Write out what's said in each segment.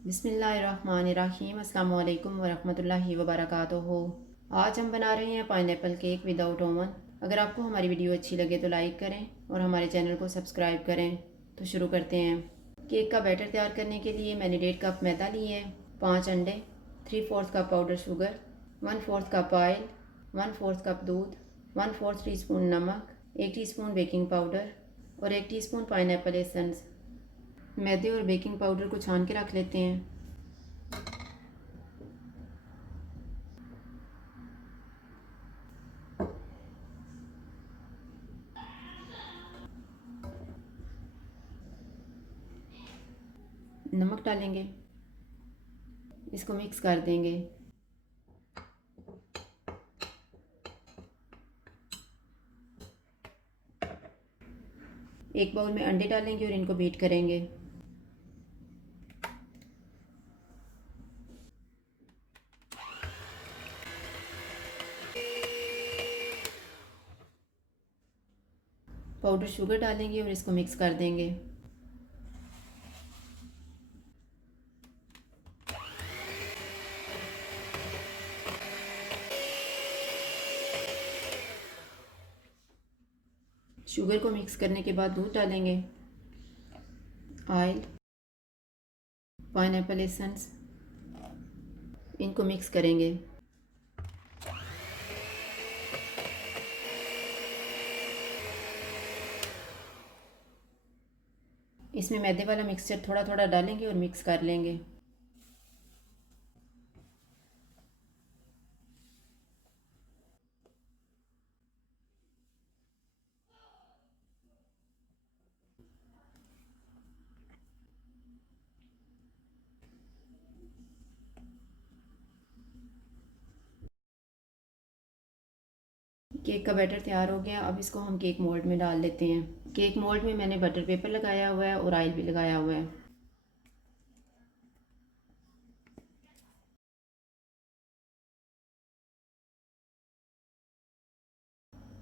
बिस्मिल्लाहिर्रहमानिर्रहीम। अस्सलाम वालेकुम वरहमतुल्लाहि वबरकातुहू। आज हम बना रहे हैं पाइनएप्पल केक विदाउट ओवन। अगर आपको हमारी वीडियो अच्छी लगे तो लाइक करें और हमारे चैनल को सब्सक्राइब करें। तो शुरू करते हैं। केक का बैटर तैयार करने के लिए मैंने 1.5 कप मैदा लिए हैं, 5 अंडे, 3/4 cup powder sugar, 1/4 cup oil, 1/4 cup दूध, 1/4 टीस्पून नमक, 1 टीस्पून बेकिंग पाउडर और 1 टीस्पून पाइनएप्पल एसेंस। मैदे और बेकिंग पाउडर को छान के रख लेते हैं। नमक डालेंगे, इसको मिक्स कर देंगे। एक बाउल में अंडे डालेंगे और इनको बीट करेंगे। पाउडर शुगर डालेंगे और इसको मिक्स कर देंगे। शुगर को मिक्स करने के बाद दूध डालेंगे, ऑयल, पाइनएप्पल एसेंस, इनको मिक्स करेंगे। इसमें मैदे वाला मिक्सचर थोड़ा थोड़ा डालेंगे और मिक्स कर लेंगे। केक का बैटर तैयार हो गया। अब इसको हम केक मोल्ड में डाल लेते हैं। केक मोल्ड में मैंने बटर पेपर लगाया हुआ है और ऑयल भी लगाया हुआ है।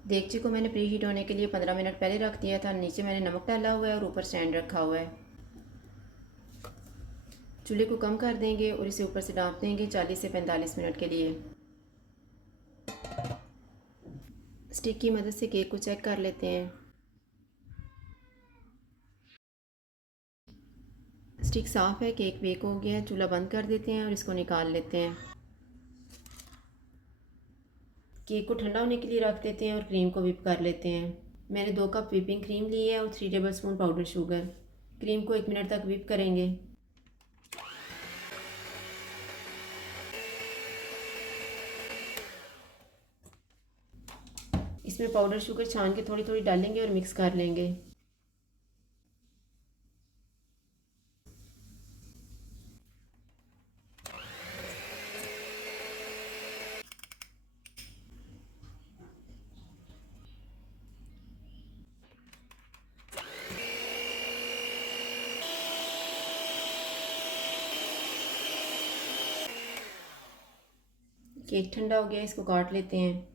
देगची को मैंने प्री हीट होने के लिए 15 मिनट पहले रख दिया था। नीचे मैंने नमक डाला हुआ है और ऊपर स्टैंड रखा हुआ है। चूल्हे को कम कर देंगे और इसे ऊपर से ढाँप देंगे 40 से 45 मिनट के लिए। स्टिक की मदद से केक को चेक कर लेते हैं। स्टिक साफ़ है, केक बेक हो गया है। चूल्हा बंद कर देते हैं और इसको निकाल लेते हैं। केक को ठंडा होने के लिए रख देते हैं और क्रीम को व्हिप कर लेते हैं। मैंने 2 कप व्हिपिंग क्रीम ली है और 3 टेबलस्पून पाउडर शुगर। क्रीम को 1 मिनट तक व्हिप करेंगे। इसमें पाउडर शुगर छान के थोड़ी थोड़ी डालेंगे और मिक्स कर लेंगे। केक ठंडा हो गया, इसको काट लेते हैं।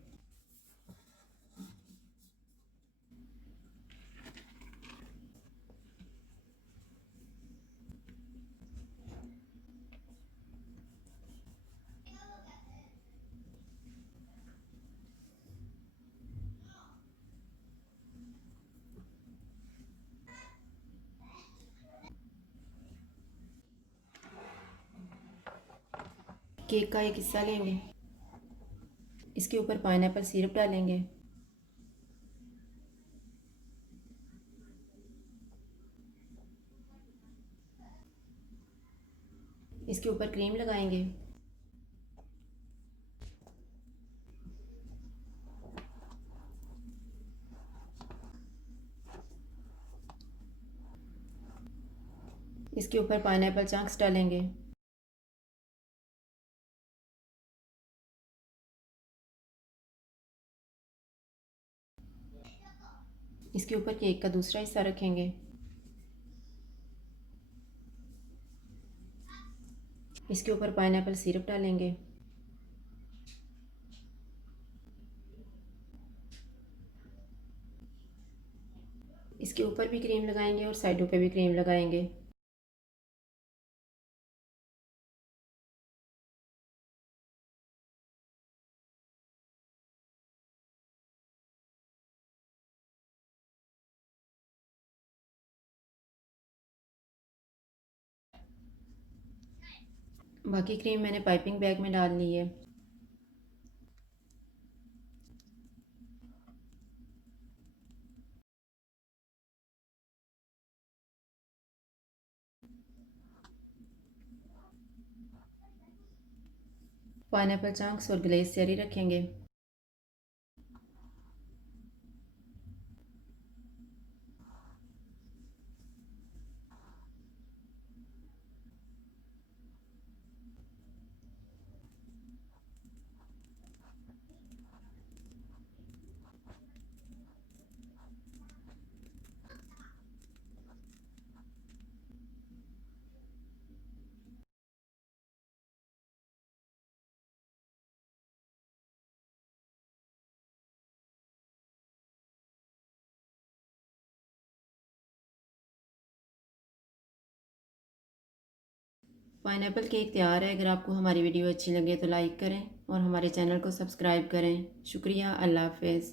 केक का एक हिस्सा लेंगे, इसके ऊपर पाइनएप्पल सिरप डालेंगे। इसके ऊपर क्रीम लगाएंगे। इसके ऊपर पाइनएप्पल चंक्स डालेंगे। इसके ऊपर केक का दूसरा हिस्सा रखेंगे। इसके ऊपर पाइनएप्पल सिरप डालेंगे। इसके ऊपर भी क्रीम लगाएंगे और साइडों पे भी क्रीम लगाएंगे। बाकी क्रीम मैंने पाइपिंग बैग में डाल ली है। पाइनएप्पल चंक्स और ग्लेज़ चेरी रखेंगे। पाइनएप्पल केक तैयार है। अगर आपको हमारी वीडियो अच्छी लगे तो लाइक करें और हमारे चैनल को सब्सक्राइब करें। शुक्रिया। अल्लाह हाफ़िज़।